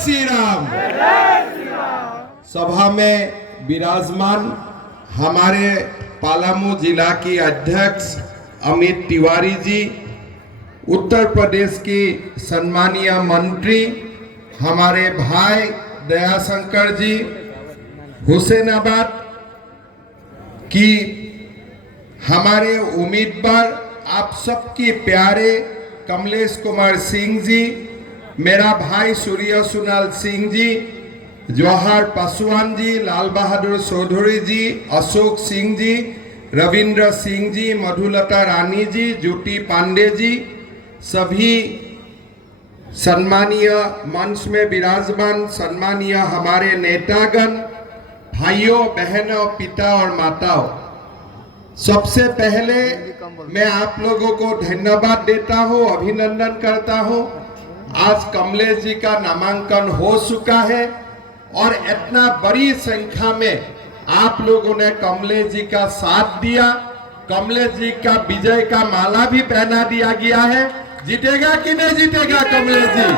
श्री राम। सभा में विराजमान हमारे पलामू जिला की अध्यक्ष अमित तिवारी जी, उत्तर प्रदेश की सम्मानीय मंत्री हमारे भाई दयाशंकर जी, हुसैनाबाद की हमारे उम्मीदवार आप सबके प्यारे कमलेश कुमार सिंह जी, मेरा भाई सूर्य सुनाल सिंह जी, जवाहर पासवान जी, लाल बहादुर चौधरी जी, अशोक सिंह जी, रविंद्र सिंह जी, मधुलता रानी जी, ज्योति पांडे जी, सभी सम्मानीय मंच में विराजमान सम्मानीय हमारे नेतागण, भाइयों बहनों, पिता और माताओं, सबसे पहले मैं आप लोगों को धन्यवाद देता हूं, अभिनंदन करता हूं। आज कमलेश जी का नामांकन हो चुका है और इतना बड़ी संख्या में आप लोगों ने कमलेश जी का साथ दिया। कमलेश जी का विजय का माला भी पहना दिया गया है। जीतेगा कि नहीं जीतेगा कमलेश जी?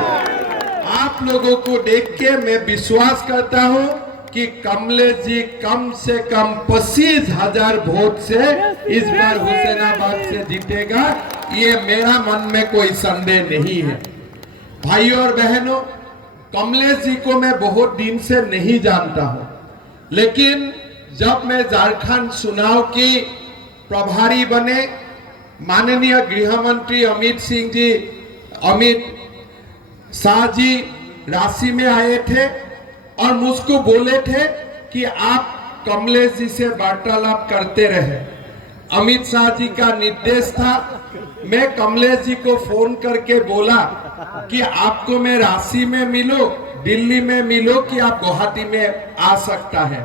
आप लोगों को देख के मैं विश्वास करता हूं कि कमलेश जी कम से कम 25,000 वोट से इस बार हुसैनाबाद से जीतेगा, ये मेरा मन में कोई संदेह नहीं है। भाइयों और बहनों, कमलेश जी को मैं बहुत दिन से नहीं जानता हूं, लेकिन जब मैं झारखंड चुनाव की प्रभारी बने, माननीय गृह मंत्री अमित शाह जी रांची में आए थे और मुझको बोले थे कि आप कमलेश जी से वार्तालाप करते रहे। अमित शाह जी का निर्देश था। मैं कमलेश जी को फोन करके बोला कि आपको मैं रांची में मिलो, दिल्ली में मिलो कि आप गुवाहाटी में आ सकता है।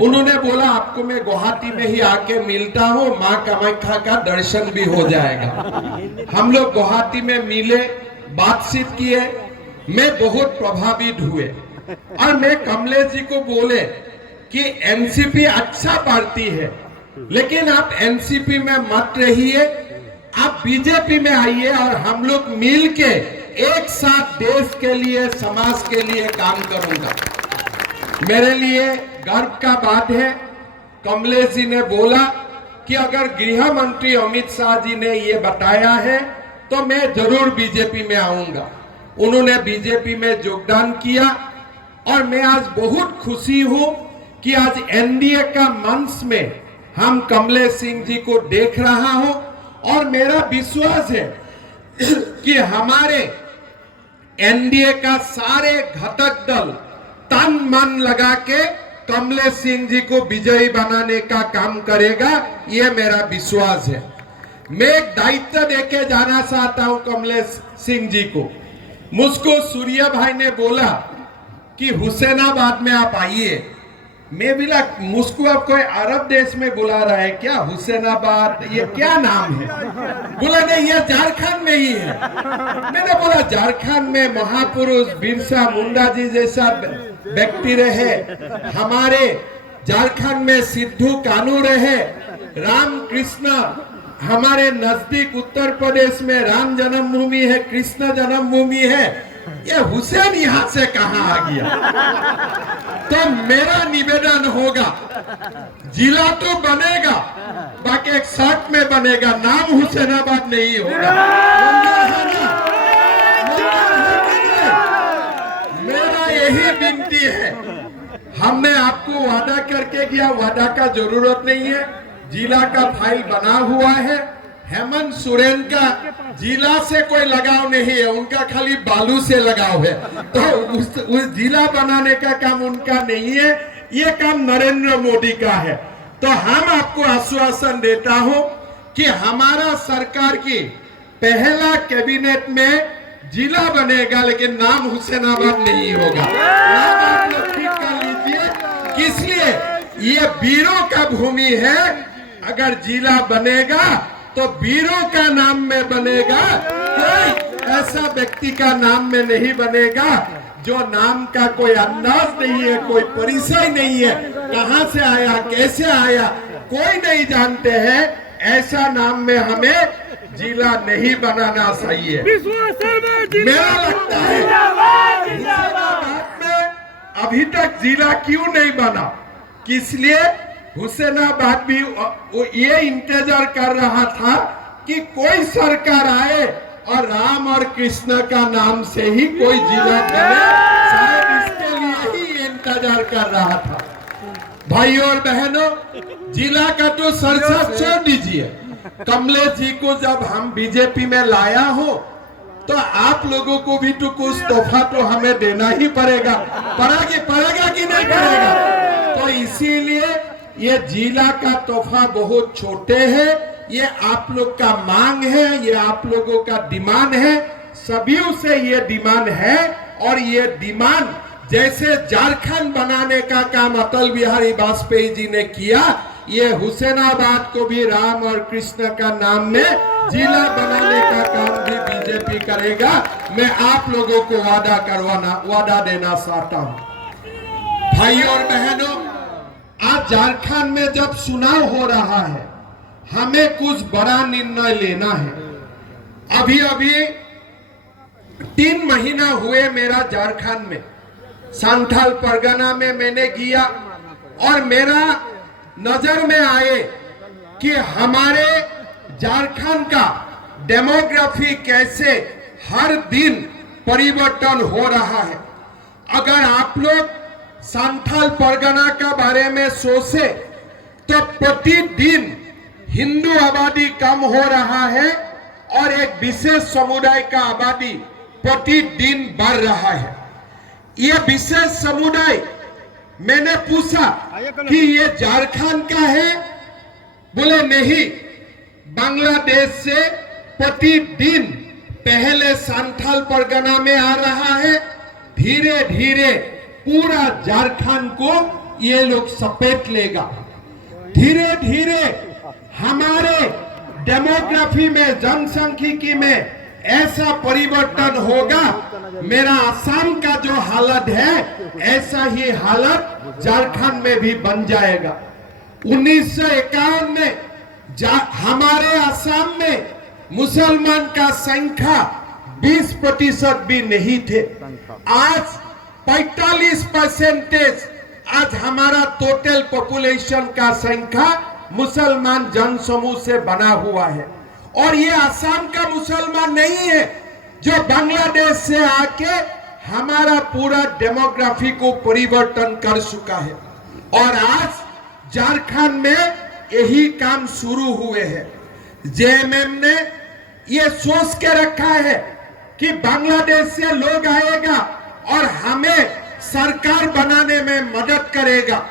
उन्होंने बोला आपको मैं गुवाहाटी में ही आके मिलता हूँ, माँ कामाख्या का दर्शन भी हो जाएगा। हम लोग गुवाहाटी में मिले, बातचीत किए, मैं बहुत प्रभावित हुए और मैं कमलेश जी को बोले कि एनसीपी अच्छा पार्टी है, लेकिन आप एनसीपी में मत रहिए, आप बीजेपी में आइए और हम लोग मिलके एक साथ देश के लिए, समाज के लिए काम करूंगा। मेरे लिए गर्व का बात है, कमलेश जी ने बोला कि अगर गृह मंत्री अमित शाह जी ने ये बताया है तो मैं जरूर बीजेपी में आऊंगा। उन्होंने बीजेपी में योगदान किया और मैं आज बहुत खुशी हूं कि आज एनडीए का मंच में हम कमलेश सिंह जी को देख रहा हूं और मेरा विश्वास है कि हमारे एनडीए का सारे घटक दल तन मन लगा के कमलेश सिंह जी को विजयी बनाने का काम करेगा, ये मेरा विश्वास है। मैं एक दायित्व देके जाना चाहता हूं कमलेश सिंह जी को। मुझको सूर्य भाई ने बोला कि हुसैनाबाद में आप आइए। मैं बोला मुझको अब कोई अरब देश में बुला रहा है क्या? हुसैनाबाद ये क्या नाम है? बोला नहीं, ये झारखंड में ही है। मैंने बोला झारखंड में महापुरुष बिरसा मुंडा जी जैसा व्यक्ति रहे, हमारे झारखंड में सिद्धू कानू रहे, राम कृष्ण हमारे नजदीक उत्तर प्रदेश में राम जन्मभूमि है, कृष्ण जन्मभूमि है, ये हुसैन यहां से कहां आ गया? तो मेरा निवेदन होगा, जिला तो बनेगा, बाकी एक शर्त में बनेगा, नाम हुसैनाबाद नहीं होगा। मेरा यही विनती है। हमने आपको वादा करके गया, वादा का जरूरत नहीं है। जिला का फाइल बना हुआ है। हेमंत सोरेन का जिला से कोई लगाव नहीं है, उनका खाली बालू से लगाव है। तो उस जिला बनाने का काम उनका नहीं है, ये काम नरेंद्र मोदी का है। तो हम आपको आश्वासन देता हूं कि हमारा सरकार की पहला कैबिनेट में जिला बनेगा, लेकिन नाम हुसैनाबाद नहीं होगा। नाम आप लोग ठीक कर लीजिए, इसलिए ये वीरों का भूमि है। अगर जिला बनेगा तो वीरों का नाम में बनेगा, कोई ऐसा व्यक्ति का नाम में नहीं बनेगा जो नाम का कोई अंदाज नहीं है, कोई परिचय नहीं है, कहां से आया, कैसे आया, कोई नहीं जानते हैं। ऐसा नाम में हमें जिला नहीं बनाना चाहिए। मेरा लगता है अभी तक जिला क्यों नहीं बना, किस लिए हुसैनाबाद भी वो ये इंतजार कर रहा था कि कोई सरकार आए और राम और कृष्ण का नाम से ही कोई जिला बने, शायद इसके लिए ही इंतजार कर रहा था। भाइयों और बहनों, जिला का तो सरसा छोड़ दीजिए, कमलेश जी को जब हम बीजेपी में लाया हो तो आप लोगों को भी तो कुछ तोहफा तो हमें देना ही पड़ेगा, पड़ेगा कि नहीं पड़ेगा? तो इसीलिए ये जिला का तोहफा बहुत छोटे हैं, ये आप लोग का मांग है, ये आप लोगों का डिमांड है, सभी से ये डिमांड है। और ये डिमांड जैसे झारखंड बनाने का काम अटल बिहारी वाजपेयी जी ने किया, ये हुसैनाबाद को भी राम और कृष्ण का नाम में जिला बनाने का काम भी बीजेपी करेगा। मैं आप लोगों को वादा देना चाहता हूं। भाइयों और बहनों, आज झारखंड में जब चुनाव हो रहा है, हमें कुछ बड़ा निर्णय लेना है। अभी 3 महीना हुए मेरा झारखंड में, संथाल परगना में मैंने किया और मेरा नजर में आए कि हमारे झारखंड का डेमोग्राफी कैसे हर दिन परिवर्तन हो रहा है। अगर आप लोग संथाल परगना का बारे में सोचे तो प्रतिदिन हिंदू आबादी कम हो रहा है और एक विशेष समुदाय का आबादी प्रतिदिन बढ़ रहा है। ये विशेष समुदाय, मैंने पूछा कि ये झारखंड का है, बोले नहीं, बांग्लादेश से प्रतिदिन पहले संथाल परगना में आ रहा है, धीरे धीरे पूरा झारखंड को ये लोग सपेट लेगा। धीरे धीरे हमारे डेमोग्राफी में, जनसंख्यिकी में ऐसा परिवर्तन होगा, मेरा असम का जो हालत है ऐसा ही हालत झारखंड में भी बन जाएगा। 1951 में हमारे असम में मुसलमान का संख्या 20% भी नहीं थे, आज 45% आज हमारा टोटल पॉपुलेशन का संख्या मुसलमान जनसमूह से बना हुआ है। और ये असम का मुसलमान नहीं है जो बांग्लादेश से आके हमारा पूरा डेमोग्राफी को परिवर्तन कर चुका है। और आज झारखंड में यही काम शुरू हुए हैं। जेएमएम ने ये सोच के रखा है कि बांग्लादेश से लोग आएगा और हमें सरकार बनाने में मदद करेगा,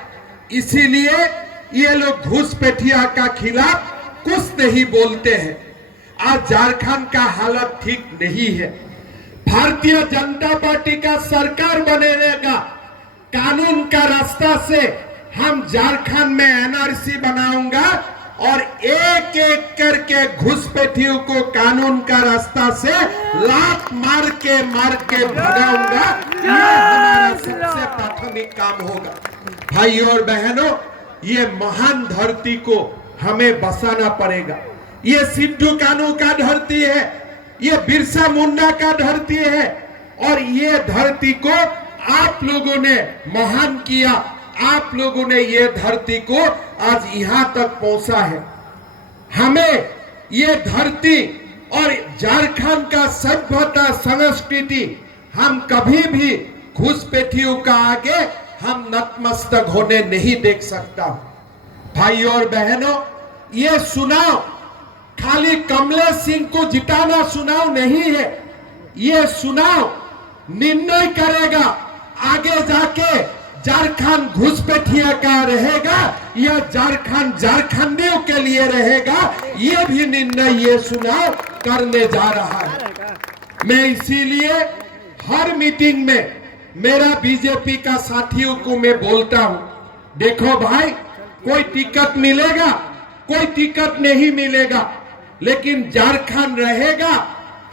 इसीलिए ये लोग घुसपैठिया का खिलाफ कुछ नहीं बोलते हैं। आज झारखंड का हालत ठीक नहीं है। भारतीय जनता पार्टी का सरकार बनेगा का कानून का रास्ता से हम झारखंड में एनआरसी बनाऊंगा और एक एक करके घुसपैठियों को कानून का रास्ता से लात मार के भगाऊंगा। ये हमारा सबसे प्राथमिक काम होगा। भाइयों और बहनों, ये महान धरती को हमें बसाना पड़ेगा। ये सिद्धू कानू का धरती है, ये बिरसा मुंडा का धरती है और ये धरती को आप लोगों ने महान किया। आप लोगों ने ये धरती को आज यहां तक पहुंचा है। हमें ये धरती और झारखंड का सभ्यता संस्कृति हम कभी भी घुसपैठियों का आगे हम नतमस्तक होने नहीं देख सकता। भाइयों और बहनों, ये चुनाव खाली कमलेश सिंह को जिताना चुनाव नहीं है। ये चुनाव निर्णय करेगा आगे जाके झारखंड घुसपैठिया का रहेगा या झारखंड झारखंडियों के लिए रहेगा, ये भी निर्णय ये चुनाव करने जा रहा है। मैं इसीलिए हर मीटिंग में मेरा बीजेपी का साथियों को मैं बोलता हूं, देखो भाई, कोई टिकट मिलेगा, कोई टिकट नहीं मिलेगा, लेकिन झारखंड रहेगा,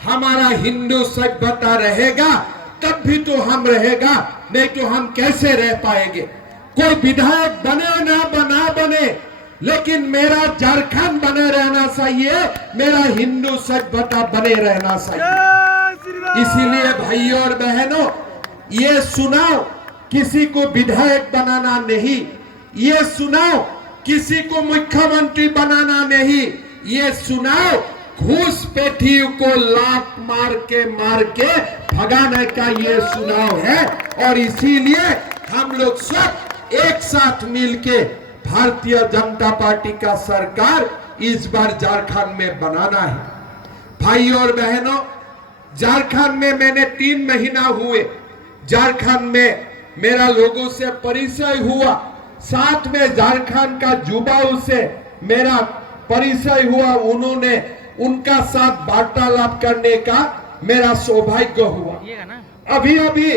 हमारा हिंदू सभ्यता रहेगा, तब भी तो हम रहेगा, नहीं तो हम कैसे रह पाएंगे। कोई विधायक बने ना बने, लेकिन मेरा झारखंड बने रहना चाहिए, मेरा हिंदू सभ्यता बने रहना चाहिए। इसीलिए भाइयों और बहनों, ये सुनाओ किसी को विधायक बनाना नहीं, ये सुनाओ किसी को मुख्यमंत्री बनाना नहीं, ये सुनाओ घूसपैठियों को लात मार के भगाने का ये चुनाव है। और इसीलिए हम लोग सब एक साथ मिलके भारतीय जनता पार्टी का सरकार इस बार झारखंड में बनाना है। भाई और बहनों, झारखंड में मैंने 3 महीना हुए झारखंड में मेरा लोगों से परिचय हुआ, साथ में झारखंड का युवाओं से मेरा परिचय हुआ, उन्होंने उनका साथ वार्तालाप करने का मेरा सौभाग्य हुआ। अभी अभी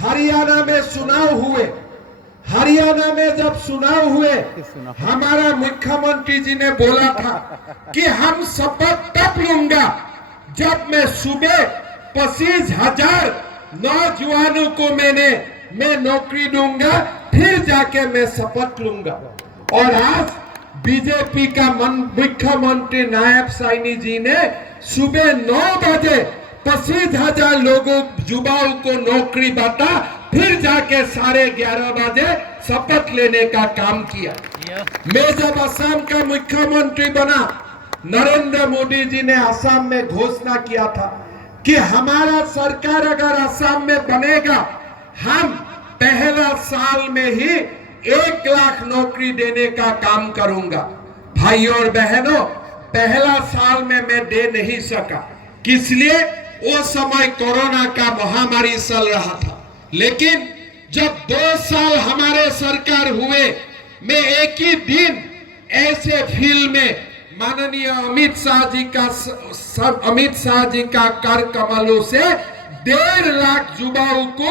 हरियाणा में चुनाव हुए, हरियाणा में जब चुनाव हुए हमारा मुख्यमंत्री जी ने बोला था कि हम शपथ तब लूंगा जब मैं सुबह 25,000 नौजवानों को मैं नौकरी दूंगा, फिर जाके मैं शपथ लूंगा। और आज बीजेपी का मुख्यमंत्री नायब साइनी जी ने सुबह 9 बजे 25,000 लोगों युवाओं को नौकरी बांटा, फिर जाके 11:30 बजे शपथ लेने का काम किया। मैं जब असम का मुख्यमंत्री बना, नरेंद्र मोदी जी ने असम में घोषणा किया था कि हमारा सरकार अगर असम में बनेगा, हम पहला साल में ही 1 लाख नौकरी देने का काम करूंगा। भाई और बहनों, पहला साल में मैं दे नहीं सका, किस लिए? वो समय कोरोना का महामारी चल रहा था। लेकिन जब 2 साल हमारे सरकार हुए, मैं एक ही दिन ऐसे फील्ड में माननीय अमित शाह जी का कर कमलों से 1.5 लाख युवाओं को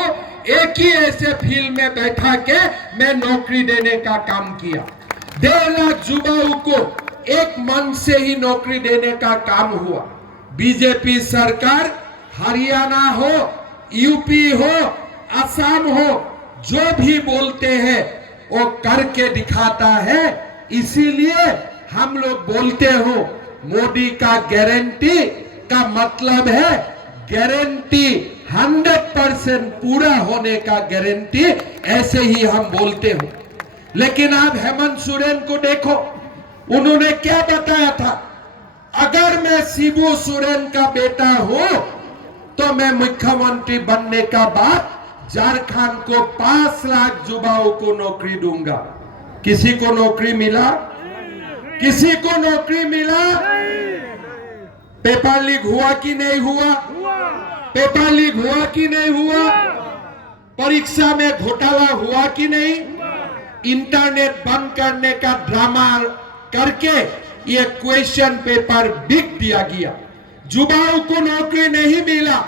एक ही ऐसे फील्ड में बैठा के मैं नौकरी देने का काम किया। 1.5 लाख युवाओं को एक मन से ही नौकरी देने का काम हुआ। बीजेपी सरकार हरियाणा हो, यूपी हो, असम हो, जो भी बोलते हैं वो करके दिखाता है। इसीलिए हम लोग बोलते हो मोदी का गारंटी का मतलब है गारंटी 100% पूरा होने का गारंटी, ऐसे ही हम बोलते हो। लेकिन आप हेमंत सोरेन को देखो, उन्होंने क्या बताया था? अगर मैं शिबू सोरेन का बेटा हूं तो मैं मुख्यमंत्री बनने का बाद झारखंड को 5 लाख युवाओं को नौकरी दूंगा। किसी को नौकरी मिला? किसी को नौकरी मिला? पेपर लीक हुआ कि नहीं हुआ? पेपर लीक हुआ कि नहीं हुआ? परीक्षा में घोटाला हुआ कि नहीं? इंटरनेट बंद करने का ड्रामा करके ये क्वेश्चन पेपर बिक दिया गया, युवाओं को नौकरी नहीं मिला।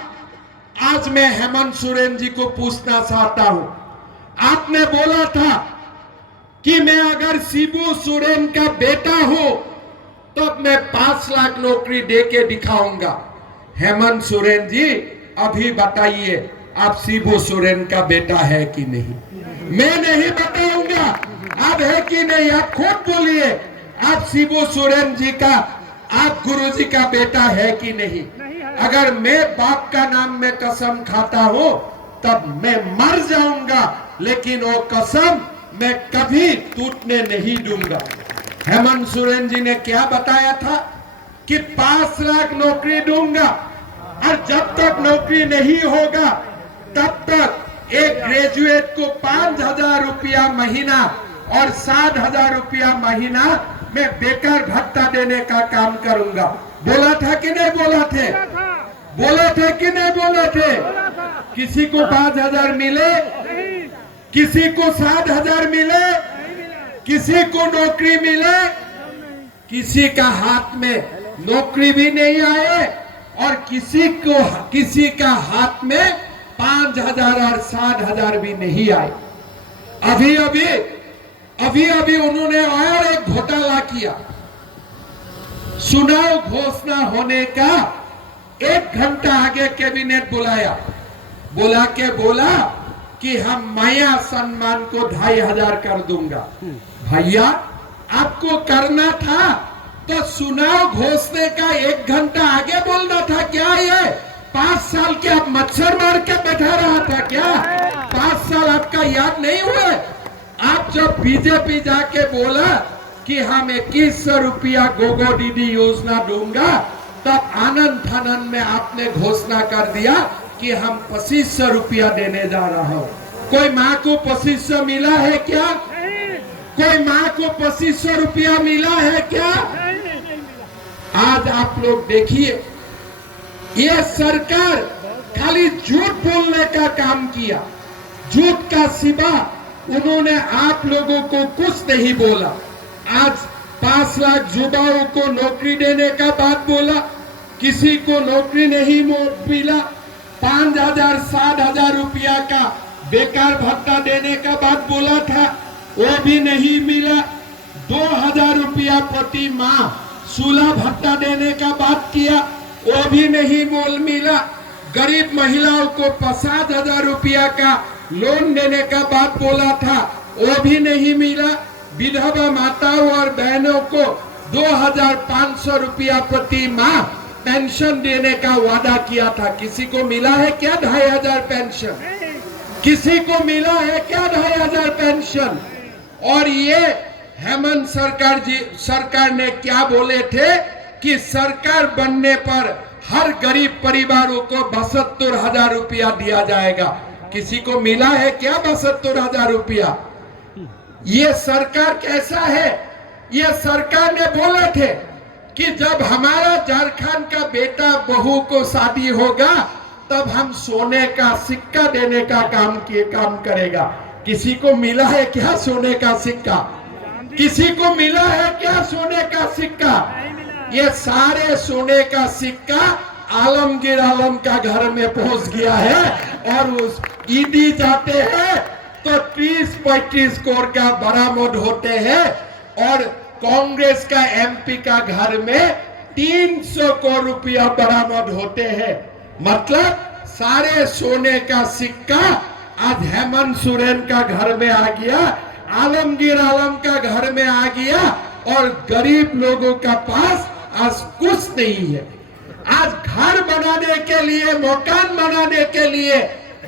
आज मैं हेमंत सोरेन जी को पूछना चाहता हूं, आपने बोला था कि मैं अगर शिबू सोरेन का बेटा हूं तब मैं 5 लाख नौकरी देके दिखाऊंगा। हेमंत सोरेन जी, अभी बताइए आप शिबू सोरेन का बेटा है कि नहीं? मैं नहीं बताऊंगा आप है कि नहीं, आप खुद बोलिए आप शिबू सोरेन जी का, आप गुरुजी का बेटा है कि नहीं? अगर मैं बाप का नाम में कसम खाता हूं तब मैं मर जाऊंगा, लेकिन वो कसम मैं कभी टूटने नहीं दूंगा। हेमंत सोरेन जी ने क्या बताया था कि 5 लाख नौकरी दूंगा, और जब तक नौकरी नहीं होगा तब तक एक ग्रेजुएट को 5,000 रुपया महीना और 7,000 रुपया महीना मैं बेकार भत्ता देने का काम करूंगा। बोला था कि नहीं बोला थे? बोला थे कि नहीं बोला थे? किसी को 5,000 मिले? किसी को 7,000 मिले? किसी को नौकरी मिले? किसी का हाथ में नौकरी भी नहीं आए और किसी का हाथ में 5,000 और 7,000 भी नहीं आए। अभी अभी उन्होंने और एक घोटाला किया। चुनाव घोषणा होने का 1 घंटा आगे कैबिनेट बुलाया, बोला कि हम माया सम्मान को 2,500 कर दूंगा। भैया, आपको करना था तो चुनाव घोषणा का 1 घंटा आगे बोलना था क्या? ये 5 साल के आप मच्छर मार के बैठा रहा था क्या? 5 साल आप आपका याद नहीं हुआ? आप जब बीजेपी जाके बोला कि हम 2100 रुपया गोगो दीदी योजना दूंगा, तब आनंद फानंद में आपने घोषणा कर दिया कि हम 2500 रुपया देने जा रहा हूं। कोई माँ को 2500 मिला है क्या? कोई माँ को 2500 रुपया मिला है क्या? आज आप लोग देखिए, ये सरकार खाली झूठ बोलने का काम किया। झूठ का सिवा उन्होंने आप लोगों को कुछ नहीं बोला। आज 5 लाख युवाओं को नौकरी देने का बात बोला, किसी को नौकरी नहीं मिला। 5000 60,000 रुपया का बेकार भत्ता देने का बात बोला था, वो भी नहीं मिला। 2000 रुपया प्रति माह सूला भत्ता देने का बात किया, वो भी नहीं मिला। गरीब महिलाओं को 50,000 रुपया का लोन देने का बात बोला था, वो भी नहीं मिला। विधवा माताओं और बहनों को 2500 रुपया प्रति माह पेंशन देने का वादा किया था। किसी को मिला है क्या 2500 पेंशन? किसी को मिला है क्या 2500 पेंशन? और ये हेमंत सरकार ने क्या बोले थे कि सरकार बनने पर हर गरीब परिवारों को 72,000 रुपया दिया जाएगा। किसी को मिला है क्या 72,000 रुपया? ये सरकार कैसा है? ये सरकार ने बोले थे कि जब हमारा झारखंड का बेटा बहू को शादी होगा तब हम सोने का सिक्का देने का काम करेगा। किसी को मिला है क्या सोने का सिक्का? किसी को मिला है क्या सोने का सिक्का? ये सारे सोने का सिक्का आलमगीर आलम का घर में पहुंच गया है और उस ईडी जाते हैं तो 30-35 करोड़ का बरामद होते हैं और कांग्रेस का एमपी का घर में 300 करोड़ रुपया बरामद होते हैं। मतलब सारे सोने का सिक्का आज हेमंत सोरेन का घर में आ गया, आलमगीर आलम का घर में आ गया और गरीब लोगों का पास आज कुछ नहीं है। आज घर बनाने के लिए, मकान बनाने के लिए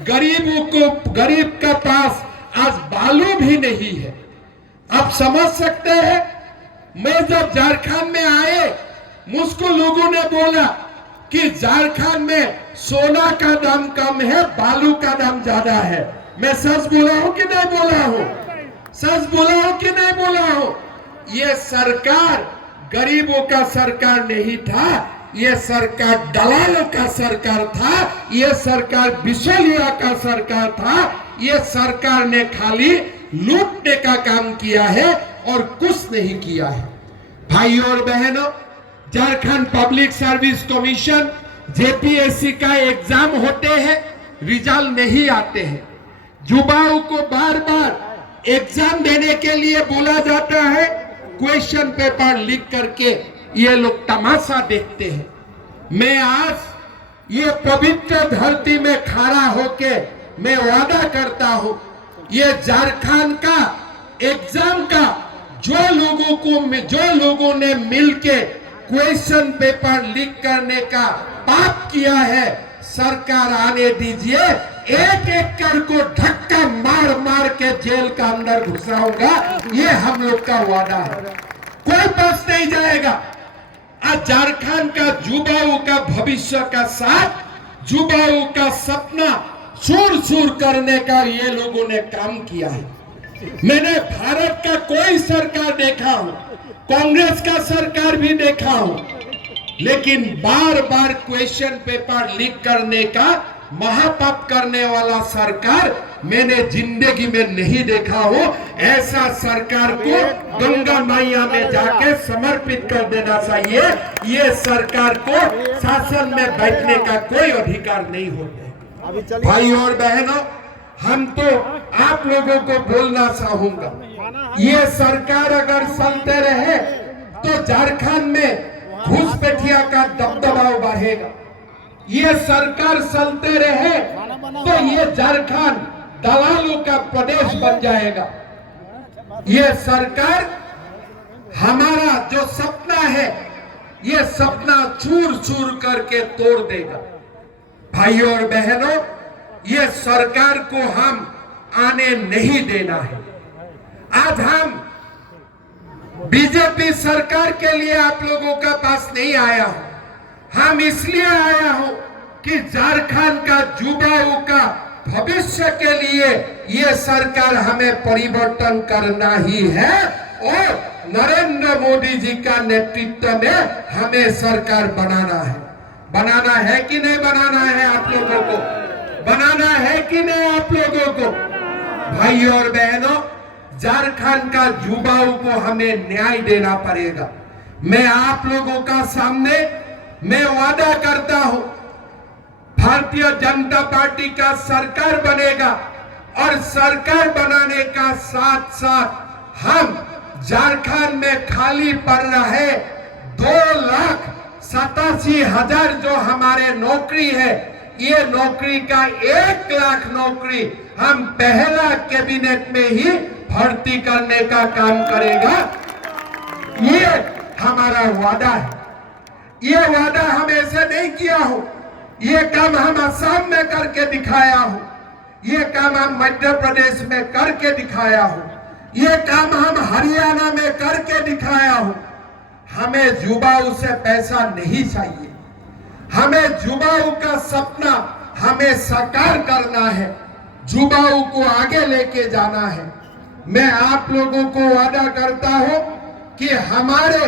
गरीब का पास आज बालू भी नहीं है। आप समझ सकते हैं, मैं जब झारखंड में आए मुझको लोगों ने बोला कि झारखंड में सोना का दाम कम है, बालू का दाम ज्यादा है। मैं सच बोला हूं कि नहीं बोला हूं? सच बोला हूं कि नहीं बोला हूं? ये सरकार गरीबों का सरकार नहीं था, ये सरकार दलालों का सरकार था, ये सरकार बिचौलिया का सरकार था। ये सरकार ने खाली लूटने का काम किया है और कुछ नहीं किया है। भाइयों और बहनों, Jharkhand public service commission JPSC का एग्जाम होते हैं, रिजल्ट नहीं आते हैं। युवाओं को बार बार एग्जाम देने के लिए बोला जाता है, क्वेश्चन पेपर लीक करके ये लोग तमाशा देखते हैं। मैं आज ये पवित्र धरती में खड़ा होके मैं वादा करता हूं, ये झारखंड का एग्जाम का जो लोगों ने मिलके क्वेश्चन पेपर लीक करने का पाप किया है, सरकार आने दीजिए, एक एक कर को धक्का मार मार के जेल का अंदर घुसाऊंगा। ये हम लोग का वादा है, कोई बच नहीं जाएगा। आज झारखंड का युवाओं का भविष्य का साथ, युवाओं का सपना चूर चूर करने का ये लोगों ने काम किया है। मैंने भारत का कोई सरकार देखा हूं, कांग्रेस का सरकार भी देखा हूं, लेकिन बार बार क्वेश्चन पेपर लीक करने का महापाप करने वाला सरकार मैंने जिंदगी में नहीं देखा हो। ऐसा सरकार को गंगा मैया में जाके समर्पित कर देना चाहिए। ये सरकार को शासन में बैठने का कोई अधिकार नहीं होता। भाइयों और बहनों, हम तो आप लोगों को बोलना चाहूंगा, ये सरकार अगर चलते रहे तो झारखंड में घुसपैठिया का दबदबा बढ़ेगा। ये सरकार चलते रहे तो ये झारखंड दलालों का प्रदेश बन जाएगा। ये सरकार हमारा जो सपना है, ये सपना चूर चूर करके तोड़ देगा। भाइयों और बहनों, ये सरकार को हम आने नहीं देना है। आज हम बीजेपी सरकार के लिए आप लोगों का पास नहीं आया हूं, हम इसलिए आया हूं कि झारखंड का युवाओं का भविष्य के लिए ये सरकार हमें परिवर्तन करना ही है और नरेंद्र मोदी जी का नेतृत्व में हमें सरकार बनाना है। बनाना है कि नहीं बनाना है आप लोगों को? बनाना है कि नहीं आप लोगों को? भाई और बहनों, झारखंड का युवाओं को हमें न्याय देना पड़ेगा। मैं आप लोगों का सामने मैं वादा करता हूं, भारतीय जनता पार्टी का सरकार बनेगा और सरकार बनाने का साथ साथ हम झारखंड में खाली पड़ रहे 2,87,000 जो हमारे नौकरी है, ये नौकरी का 1,00,000 नौकरी हम पहला कैबिनेट में ही भर्ती करने का काम करेगा। ये हमारा वादा है। ये वादा हम ऐसे नहीं किया हो, ये काम हम असम में करके दिखाया हो, ये काम हम मध्य प्रदेश में करके दिखाया हो, ये काम हम हरियाणा में करके दिखाया हो। हमें युवाओं से पैसा नहीं चाहिए, हमें युवाओं का सपना हमें साकार करना है, युवाओं को आगे लेके जाना है। मैं आप लोगों को वादा करता हूं कि हमारे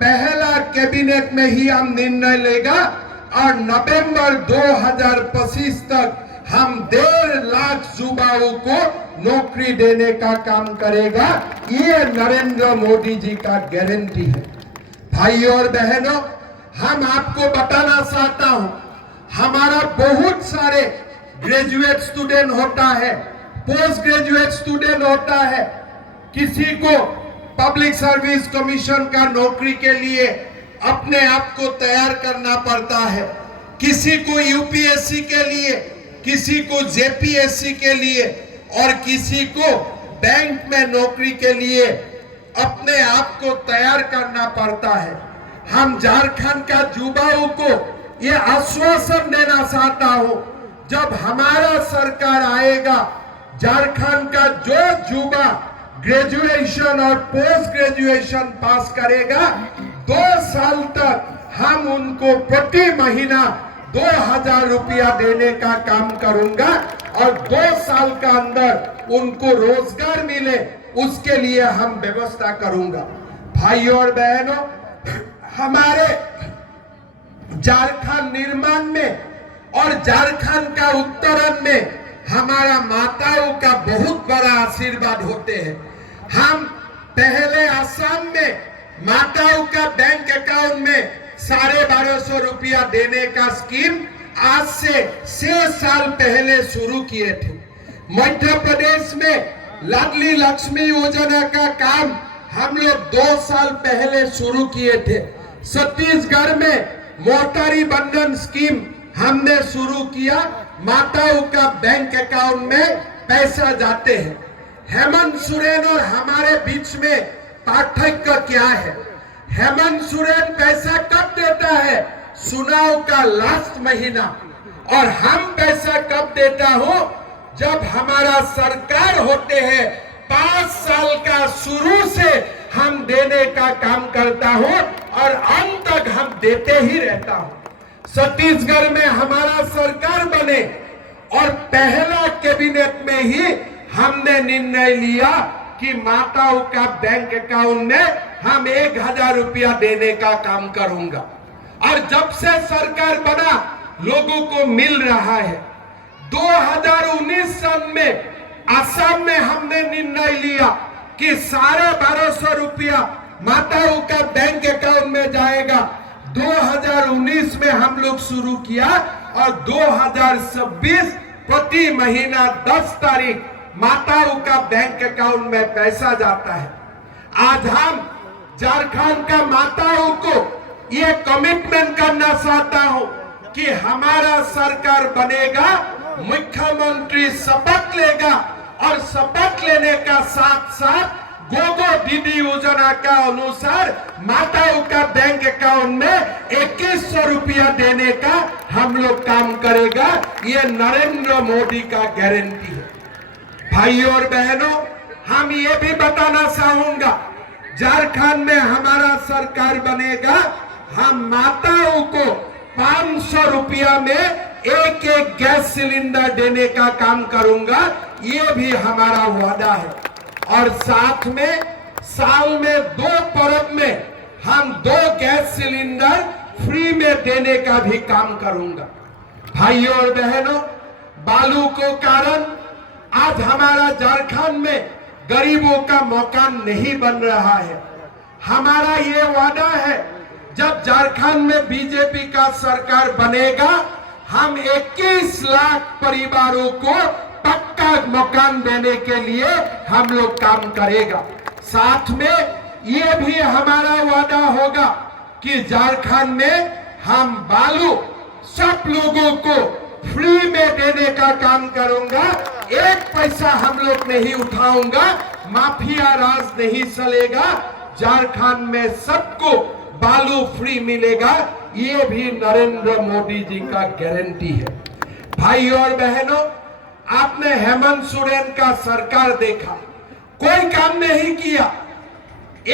पहला कैबिनेट में ही हम निर्णय लेगा और नवंबर 2025 तक हम 1.5 लाख युवाओं को नौकरी देने का काम करेगा। ये नरेंद्र मोदी जी का गारंटी है। भाई और बहनों, हम आपको बताना चाहता हूं, हमारा बहुत सारे ग्रेजुएट स्टूडेंट होता है, पोस्ट ग्रेजुएट स्टूडेंट होता है, किसी को पब्लिक सर्विस कमीशन का नौकरी के लिए अपने आप को तैयार करना पड़ता है, किसी को यूपीएससी के लिए, किसी को जेपीएससी के लिए और किसी को बैंक में नौकरी के लिए अपने आप को तैयार करना पड़ता है। हम झारखंड का युवाओं को ये आश्वासन देना चाहता हूं, जब हमारा सरकार आएगा, झारखंड का जो युवा ग्रेजुएशन और पोस्ट ग्रेजुएशन पास करेगा, 2 साल तक हम उनको प्रति महीना 2,000 रुपया देने का काम करूंगा और 2 साल का अंदर उनको रोजगार मिले उसके लिए हम व्यवस्था करूंगा। भाइयों और बहनों, हमारे झारखंड निर्माण में और झारखंड का उत्तरण में हमारा माताओं का बहुत बड़ा आशीर्वाद होते हैं। हम पहले असम में माताओं का बैंक अकाउंट में 1250 रुपया देने का स्कीम आज से 6 साल पहले शुरू किए थे। मध्य प्रदेश में लाडली लक्ष्मी योजना का काम हम लोग 2 साल पहले शुरू किए थे। छत्तीसगढ़ में मोटारी बंधन स्कीम हमने शुरू किया, माताओं का बैंक अकाउंट में पैसा जाते हैं। हेमंत सोरेन और हमारे बीच में पार्थक्य क्या है? हेमंत सोरेन पैसा कब देता है? चुनाव का लास्ट महीना। और हम पैसा कब देता हूं? जब हमारा सरकार होते हैं। 5 साल का शुरू से हम देने का काम करता हूं और अंत तक हम देते ही रहता हूं। छत्तीसगढ़ में हमारा सरकार बने और पहला कैबिनेट में ही हमने निर्णय लिया कि माताओं का बैंक अकाउंट में हम 1,000 रुपया देने का काम करूंगा। और जब से सरकार बना लोगों को मिल रहा है। 2019 सन में असम में हमने निर्णय लिया कि 1250 रुपया माताओं का बैंक अकाउंट में जाएगा। 2019 में हम लोग शुरू किया और 2026 प्रति महीना 10 तारीख माताओं का बैंक अकाउंट में पैसा जाता है। आज हम झारखंड का माताओं को ये कमिटमेंट करना चाहता हूं कि हमारा सरकार बनेगा, मुख्यमंत्री शपथ लेगा और शपथ लेने का साथ साथ गोगो दीदी योजना का अनुसार माताओं का बैंक अकाउंट में 2100 रुपया देने का हम लोग काम करेगा। ये नरेंद्र मोदी का गारंटी है। भाइयों और बहनों, हम ये भी बताना चाहूंगा, झारखंड में हमारा सरकार बनेगा, हम माताओं को 500 रुपया में एक एक गैस सिलेंडर देने का काम करूंगा, ये भी हमारा वादा है। और साथ में साल में 2 पर्व में हम 2 गैस सिलेंडर फ्री में देने का भी काम करूंगा। भाइयों और बहनों, बालू को कारण आज हमारा झारखंड में गरीबों का मकान नहीं बन रहा है। हमारा ये वादा है, जब झारखंड में बीजेपी का सरकार बनेगा, हम 21 लाख परिवारों को पक्का मकान देने के लिए हम लोग काम करेगा। साथ में ये भी हमारा वादा होगा कि झारखंड में हम बालू सब लोगों को फ्री में देने का काम करूंगा। 1 पैसा हम लोग नहीं उठाऊंगा, माफिया राज नहीं चलेगा, झारखंड में सबको बालू फ्री मिलेगा, ये भी नरेंद्र मोदी जी का गारंटी है। भाइयों और बहनों, आपने हेमंत सोरेन का सरकार देखा, कोई काम नहीं किया।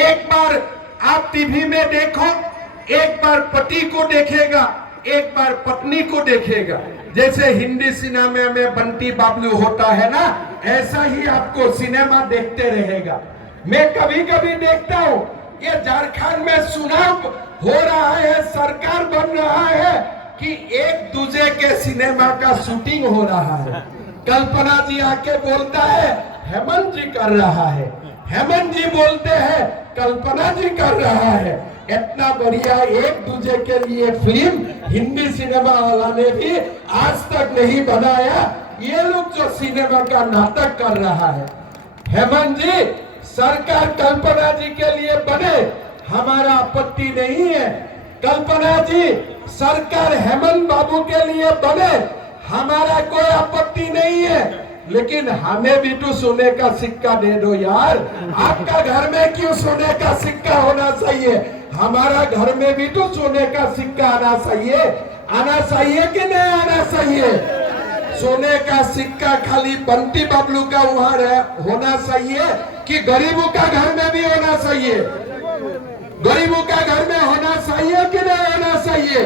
एक बार आप टीवी में देखो, एक बार पति को देखेगा, एक बार पत्नी को देखेगा। जैसे हिंदी सिनेमा में बंटी बाबलू होता है ना, ऐसा ही आपको सिनेमा देखते रहेगा। मैं कभी कभी देखता हूँ, ये झारखंड में चुनाव हो रहा है, सरकार बन रहा है कि एक दूसरे के सिनेमा का शूटिंग हो रहा है। कल्पना जी आके बोलता है हेमंत जी कर रहा है, हेमंत जी बोलते हैं कल्पना जी कर रहा है। इतना बढ़िया एक दूसरे के लिए फिल्म हिंदी सिनेमा वाला ने भी आज तक नहीं बनाया। ये लोग जो सिनेमा का नाटक कर रहा है, हेमंत जी सरकार कल्पना जी के लिए बने, हमारा आपत्ति नहीं है। कल्पना जी सरकार हेमंत बाबू के लिए बने, हमारा कोई आपत्ति नहीं है, लेकिन हमें भी तो सोने का सिक्का दे दो यार। आपका घर में क्यों सोने का सिक्का होना चाहिए? हमारा घर में भी तो सोने का सिक्का आना चाहिए। आना चाहिए कि नहीं आना चाहिए? सोने का सिक्का खाली बंटी बबलू का वहां होना चाहिए कि गरीबों का घर में भी होना चाहिए? गरीबों का घर में होना चाहिए कि नहीं होना चाहिए?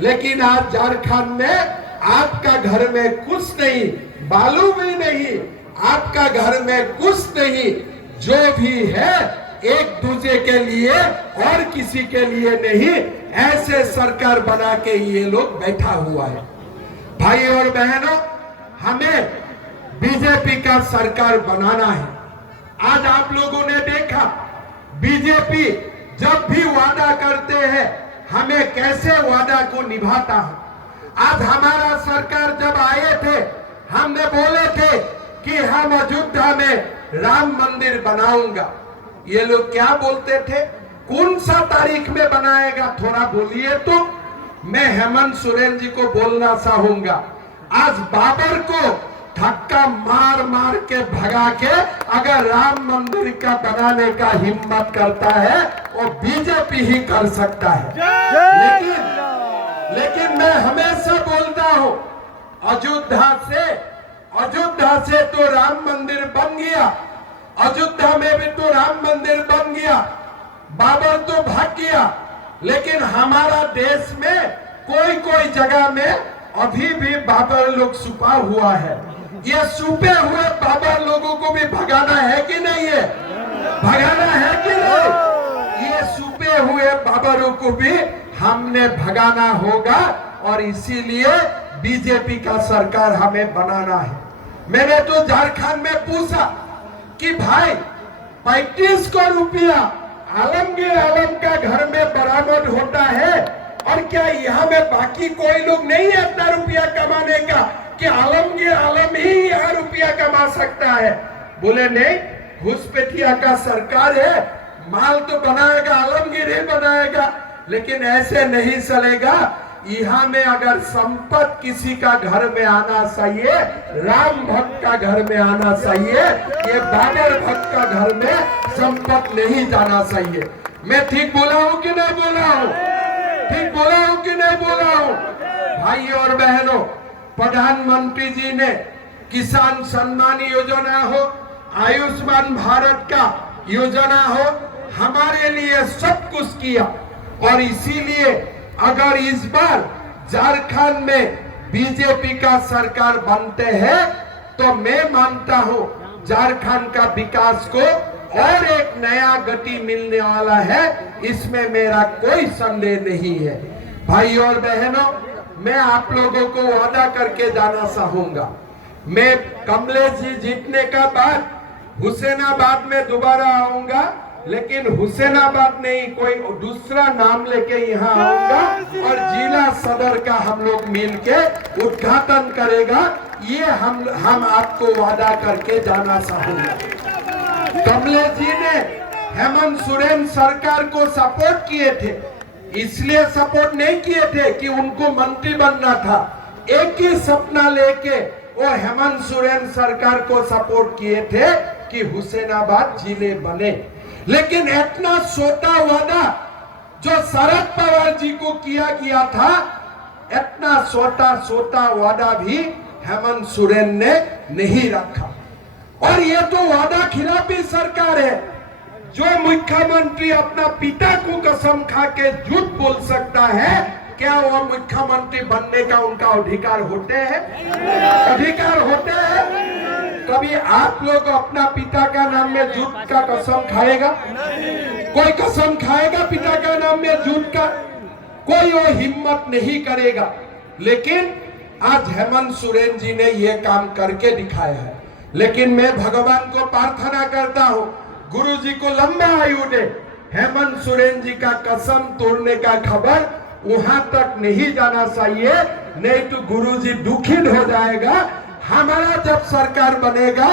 लेकिन आज झारखंड में आपका घर में कुछ नहीं, बालू भी नहीं, आपका घर में कुछ नहीं, जो भी है एक दूसरे के लिए और किसी के लिए नहीं, ऐसे सरकार बना के ये लोग बैठा हुआ है। भाई और बहनों, हमें बीजेपी का सरकार बनाना है। आज आप लोगों ने देखा बीजेपी जब भी वादा करते हैं, हमें कैसे वादा को निभाता है। आज हमारा सरकार जब आए थे, हमने बोले थे कि हम अयोध्या में राम मंदिर बनाऊंगा। ये लोग क्या बोलते थे? कौन सा तारीख में बनाएगा, थोड़ा बोलिए तो। मैं हेमंत सोरेन जी को बोलना चाहूंगा, आज बाबर को धक्का मार मार के भगा के अगर राम मंदिर का बनाने का हिम्मत करता है, वो बीजेपी ही कर सकता है। लेकिन मैं हमेशा बोलता हूं, अयोध्या से तो राम मंदिर बन गया, अयोध्या में भी तो राम मंदिर बन गया, बाबर तो भाग गया, लेकिन हमारा देश में कोई जगह में अभी भी बाबर लोग छुपा हुआ है। ये छुपे हुए बाबर लोगों को भी भगाना है कि नहीं है? भगाना है कि नहीं? ये छुपे हुए बाबरों को भी हमने भगाना होगा, और इसीलिए बीजेपी का सरकार हमें बनाना है। मैंने तो झारखंड में पूछा कि भाई 35 करोड़ रुपया आलमगीर आलम का घर में बरामद होता है, और क्या यहाँ में बाकी कोई लोग नहीं है इतना रुपया कमाने का कि आलमगीर आलम ही यहाँ रुपया कमा सकता है? बोले नहीं, घुसपैठिया का सरकार है, माल तो बनाएगा आलमगीर ही बनाएगा, लेकिन ऐसे नहीं चलेगा। यहाँ में अगर संपत्ति किसी का घर में आना चाहिए, राम भक्त का घर में आना चाहिए, ये बाबर भक्त का घर में संपत्ति नहीं जाना चाहिए। मैं ठीक बोला हूँ कि नहीं बोला हूँ? ठीक बोला हूँ कि नहीं बोला हूँ? भाइयों और बहनों, प्रधानमंत्री जी ने किसान सम्मान योजना हो, आयुष्मान भारत का योजना हो, हमारे लिए सब कुछ किया। और इसीलिए अगर इस बार झारखंड में बीजेपी का सरकार बनते हैं तो मैं मानता हूं झारखंड का विकास को और एक नया गति मिलने वाला है, इसमें मेरा कोई संदेह नहीं है। भाई और बहनों, मैं आप लोगों को वादा करके जाना चाहूंगा, मैं कमलेश जी जीतने का बाद हुसैनाबाद में दोबारा आऊंगा, लेकिन हुसैनाबाद नहीं, कोई दूसरा नाम लेके यहाँ आऊंगा और जिला सदर का हम लोग मिलके उद्घाटन करेगा। ये हम आपको वादा करके जाना चाहूंगा। कमलेश जी ने हेमंत सोरेन सरकार को सपोर्ट किए थे, इसलिए सपोर्ट नहीं किए थे कि उनको मंत्री बनना था। एक ही सपना लेके वो हेमंत सोरेन सरकार को सपोर्ट किए थे कि हुसैनाबाद जिले बने। लेकिन इतना छोटा वादा जो शरद पवार जी को किया गया था, इतना छोटा वादा भी हेमंत सोरेन ने नहीं रखा। और ये तो वादा खिलाफी सरकार है। जो मुख्यमंत्री अपना पिता को कसम खा के झूठ बोल सकता है, क्या वो मुख्यमंत्री बनने का उनका अधिकार होते हैं? अधिकार होते हैं? कभी आप लोग अपना पिता का नाम में झूठ का कसम खाएगा? कोई कसम खाएगा पिता का नाम में झूठ का? कोई वो हिम्मत नहीं करेगा। लेकिन आज हेमंत सोरेन जी ने ये काम करके दिखाया है। लेकिन मैं भगवान को प्रार्थना करता हूँ, गुरु जी को लंबा आयु दे। हेमंत सोरेन जी का कसम तोड़ने का खबर वहां तक नहीं जाना चाहिए, नहीं तो गुरु जी दुखित हो जाएगा। हमारा जब सरकार बनेगा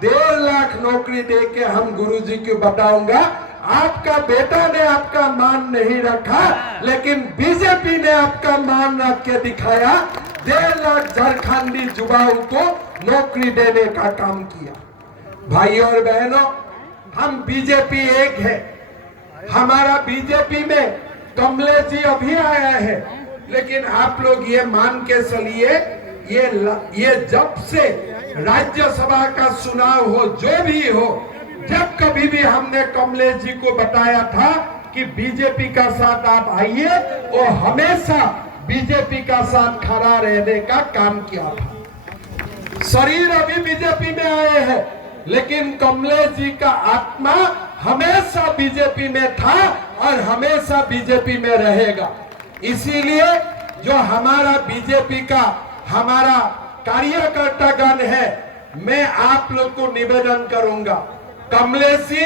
1.5 लाख नौकरी देके हम गुरु जी को बताऊंगा, आपका बेटा ने आपका मान नहीं रखा, लेकिन बीजेपी ने आपका मान रख के दिखाया। 1.5 लाख झारखंडी युवाओं को नौकरी देने का काम किया। भाई और बहनों, हम बीजेपी एक है। हमारा बीजेपी में कमलेश जी अभी आया है, लेकिन आप लोग ये मान के चलिए, ये जब से राज्यसभा का चुनाव हो, जो भी हो, जब कभी भी हमने कमलेश जी को बताया था कि बीजेपी का साथ आप आइए, और हमेशा बीजेपी का साथ खड़ा रहने का काम किया था। शरीर अभी बीजेपी में आए हैं, लेकिन कमलेश जी का आत्मा हमेशा बीजेपी में था और हमेशा बीजेपी में रहेगा। इसीलिए जो हमारा बीजेपी का हमारा कार्यकर्तागण है, मैं आप लोग को निवेदन करूंगा, कमलेश जी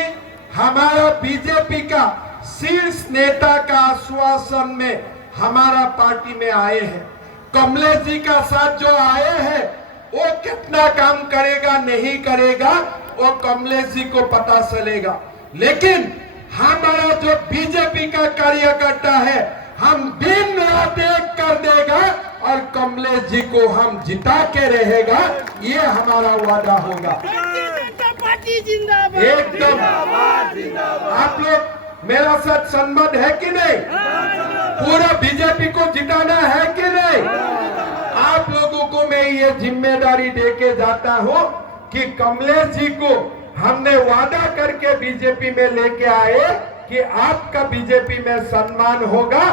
हमारा बीजेपी का शीर्ष नेता का आश्वासन में हमारा पार्टी में आए हैं। कमलेश जी का साथ जो आए हैं, वो कितना काम करेगा नहीं करेगा वो कमलेश जी को पता चलेगा। लेकिन हमारा जो बीजेपी का कार्यकर्ता है, हम दिन रात एक कर देगा और कमलेश जी को हम जिता के रहेगा, ये हमारा वादा होगा। एकदम आप लोग मेरा साथ संबंध है कि नहीं? पूरा बीजेपी को जिताना है कि नहीं? आप लोगों को मैं ये जिम्मेदारी देके जाता हूँ कि कमलेश जी को हमने वादा करके बीजेपी में लेके आए कि आपका बीजेपी में सम्मान होगा।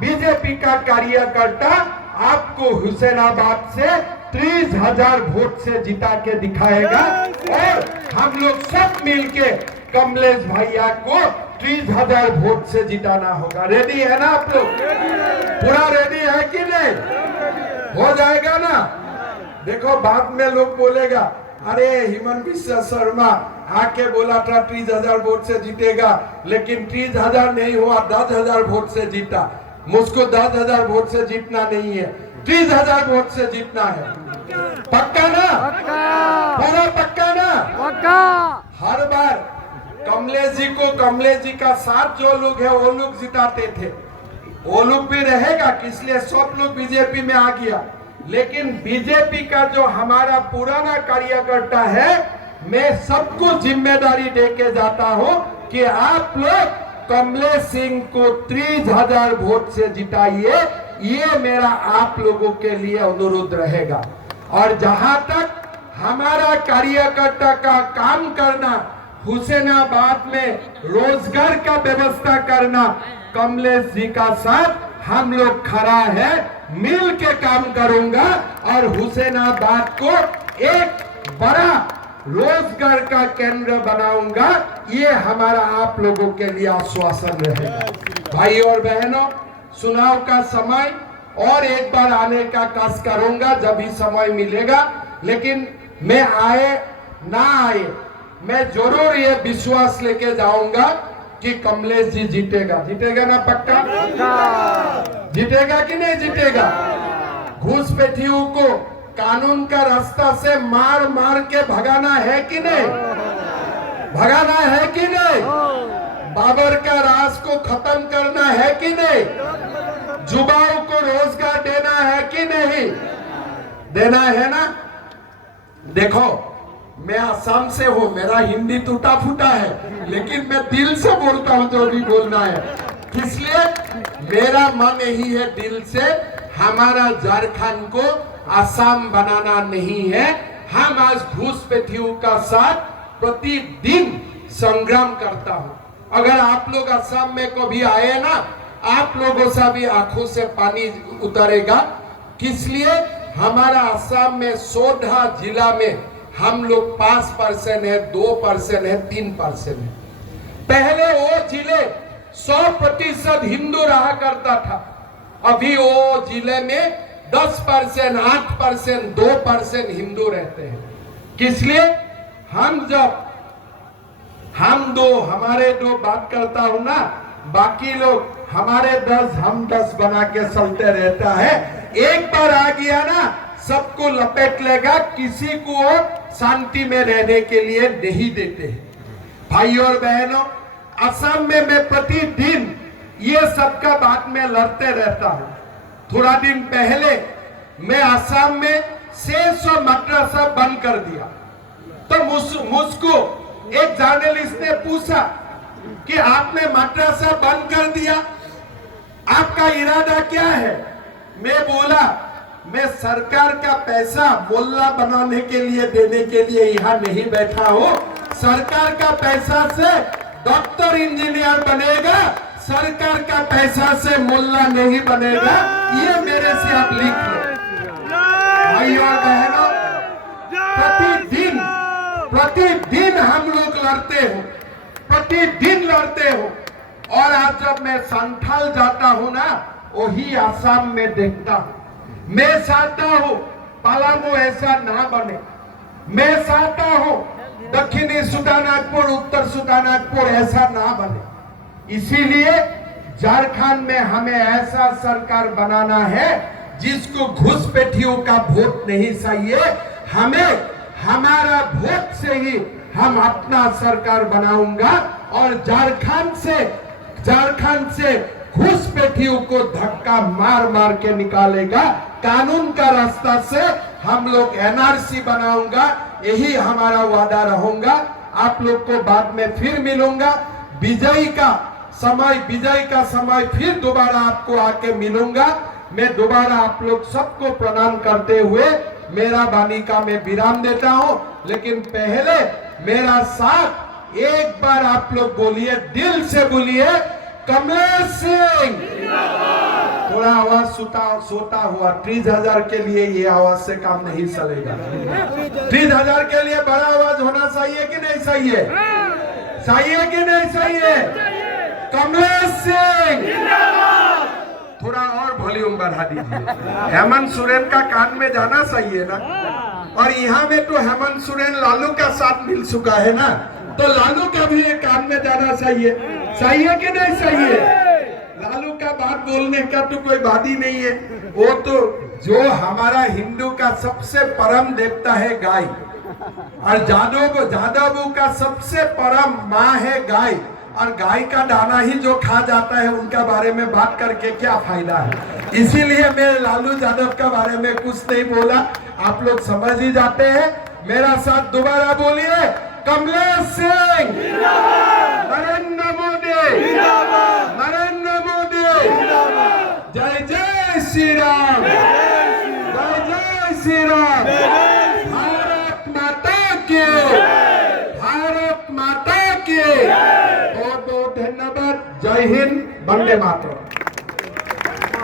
बीजेपी का कार्यकर्ता आपको हुसैनाबाद से 30,000 वोट से जिता के दिखाएगा, और हम लोग सब मिलके कमलेश भैया को 30,000 वोट से जिताना होगा। रेडी है ना आप लोग? पूरा रेडी है कि नहीं? हो जाएगा ना? देखो बाद में लोग बोलेगा, अरे हिमंत बिस्वा शर्मा आके बोला था 30,000 वोट से जीतेगा, लेकिन 30,000 नहीं हुआ, 10,000 वोट से जीता। मुझको 10,000 वोट से जीतना नहीं है, 30,000 वोट से जीतना है। पक्का ना? पूरा पक्का ना? पक्का। हर बार कमलेश जी को, कमलेश जी का साथ जो लोग है वो लोग जिताते थे, वो लोग भी रहेगा, इसलिए सब लोग बीजेपी में आ गया। लेकिन बीजेपी का जो हमारा पुराना कार्यकर्ता है, मैं सबको जिम्मेदारी देके जाता हूं कि आप लोग कमलेश सिंह को 30,000 वोट से जिताइए। ये मेरा आप लोगों के लिए अनुरोध रहेगा। और जहां तक हमारा कार्यकर्ता का काम करना, हुसैनाबाद में रोजगार का व्यवस्था करना, कमलेश जी का साथ हम लोग खड़ा है, मिल के काम करूंगा और हुसैनाबाद को एक बड़ा रोजगार का केंद्र बनाऊंगा। ये हमारा आप लोगों के लिए आश्वासन रहेगा। भाई और बहनों, चुनाव का समय और एक बार आने का कष्ट करूंगा जब भी समय मिलेगा, लेकिन मैं आए ना आए, मैं जरूर ये विश्वास लेके जाऊंगा कि कमलेश जी जीतेगा। जीतेगा ना? पक्का जीतेगा कि नहीं जीतेगा? घूसपैठियों को कानून का रास्ता से मार मार के भगाना है कि नहीं? भगाना है कि नहीं? बाबर का राज को खत्म करना है कि नहीं? युवाओं को रोजगार देना है कि नहीं? देना है ना? देखो, मैं आसाम से हूँ, मेरा हिंदी टूटा फूटा है, लेकिन मैं दिल से बोलता हूँ जो भी बोलना है। इसलिए मेरा मन यही है दिल से, हमारा झारखंड को आसाम बनाना नहीं है। हम आज घूसपैठियों का साथ प्रतिदिन संग्राम करता हूँ। अगर आप लोग आसाम में कभी आए ना, आप लोगों से भी आंखों से पानी उतरेगा। किस लिए? हमारा आसाम में 16 जिला में हम लोग 5% है, 2% है, 3% है। पहले वो जिले 100% हिंदू रहा करता था, अभी वो जिले में 10%, 8%, 2% हिंदू रहते हैं। किस लिए? हमारे दो बात करता हूं ना, बाकी लोग हमारे 10 हम 10 बना के चलते रहता है। एक बार आ गया ना, सबको लपेट लेगा, किसी को शांति में रहने के लिए नहीं देते हैं। भाई और बहनों, असम में मैं प्रतिदिन ये सबका बात में लड़ते रहता हूं। थोड़ा दिन पहले मैं असम में 600 मदरसा बंद कर दिया, तो मुझको एक जर्नलिस्ट ने पूछा कि आपने मदरसा बंद कर दिया, आपका इरादा क्या है? मैं बोला, मैं सरकार का पैसा मोहल्ला बनाने के लिए देने के लिए यहाँ नहीं बैठा हूँ। सरकार का पैसा से डॉक्टर इंजीनियर बनेगा, सरकार का पैसा से मोहल्ला नहीं बनेगा। ये मेरे से आप लिख लो। भाई और बहनों, प्रतिदिन हम लोग लड़ते हो, प्रतिदिन लड़ते हो। और आज जब मैं संथाल जाता हूँ ना, वही आसाम में देखता हूँ। मैं चाहता हूँ पलामू ऐसा ना बने। मैं चाहता हूँ दक्षिणी सुल्तानपुर, उत्तर सुल्तानपुर ऐसा ना बने। इसीलिए झारखंड में हमें ऐसा सरकार बनाना है जिसको घुसपैठियों का वोट नहीं चाहिए। हमें हमारा वोट से ही हम अपना सरकार बनाऊंगा और झारखंड से घुसपैठियों को धक्का मार मार के निकालेगा। कानून का रास्ता से हम लोग एनआरसी बनाऊंगा, यही हमारा वादा रहूंगा। आप लोग को बाद में फिर मिलूंगा। विजय का समय फिर दोबारा आपको आके मिलूंगा। मैं दोबारा आप लोग सबको प्रणाम करते हुए मेरा वाणी का मैं विराम देता हूं। लेकिन पहले मेरा साथ एक बार आप लोग बोलिए, दिल से बोलिए, कमलेश सिंह। थोड़ा आवाज सोता हुआ। 30,000 के लिए ये आवाज से काम नहीं चलेगा। 30,000 के लिए बड़ा आवाज होना चाहिए कि नहीं चाहिए? चाहिए कि नहीं चाहिए? कमलेश सिंह। थोड़ा और वॉल्यूम बढ़ा दीजिए। हेमंत सोरेन का कान में जाना चाहिए ना। और यहाँ में तो हेमंत सोरेन लालू का साथ मिल चुका है ना, तो लालू का भी कान में जाना चाहिए। चाहिए कि नहीं चाहिए? लालू का बात बोलने का तो कोई बात ही नहीं है। वो तो जो हमारा हिंदू का सबसे परम देवता है गाय, और जादवों का सबसे परम माँ है गाय। और गाय का दाना ही जो खा जाता है, उनका बारे में बात करके क्या फायदा है? इसीलिए मैं लालू यादव के बारे में कुछ नहीं बोला, आप लोग समझ ही जाते हैं। मेरा साथ दोबारा बोलिए, कमलेश सिंह। नरेंद्र मोदी, नरेंद्र मोदी। जय जय श्री राम, जय जय श्री राम। भारत ধন্যবাদ। জয় হিন্দ, বন্দে মাতরম।